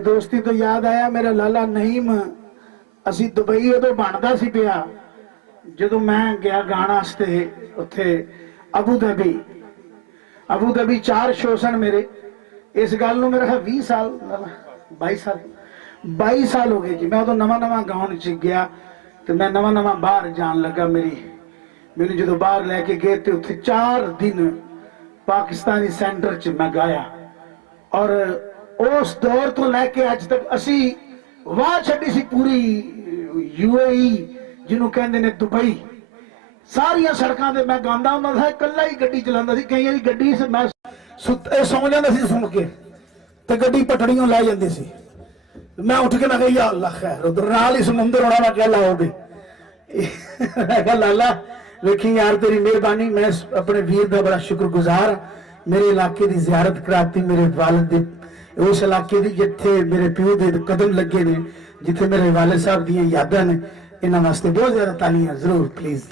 दोस्ती तो याद आया मेरा लाला नईम असी दुबई उदो बनता सी पिया जो मैं गया गाना वास्ते उत्थे अबू धाबी 4 शो सन मेरे। इस गल मेरा 20 साल 22 साल हो गए जी। मैं उदो नवा गाउन च गया तो मैं नवा बाहर जान लगा। मैंने जो बाहर लैके गए तो उत्थे 4 दिन पाकिस्तानी सेंटर च मैं गाया और उस दौर तो लैके अज तक असी वाह छड़ी सी पूरी यूएई जिन्हों कहते ने दुबई सारिया सड़कों से मैं गांदा हुंदा था, कल्ला ही गड्डी चलांदा सी। कई वारी गड्डी से मैं सौ जांदा सी सुन के ते गड्डी पटड़ियों लै जांदी सी। मैं उठ के मैं कहा या अल्लाह खैर उधर नाल ही समुंदर होना। मैं क्या लाओगे मैं कहा लाला वेखी यार तेरी मेहरबानी। मैं अपने वीर का बड़ा शुक्रगुजार। मेरे इलाके की जियारत कराती, मेरे वालिद उस इलाके की जिथे मेरे प्यो के कदम लगे ने, जिथे मेरे वालिद साहब दी यादां ने। इन्हां वास्ते बहुत ज्यादा तालियां जरूर प्लीज।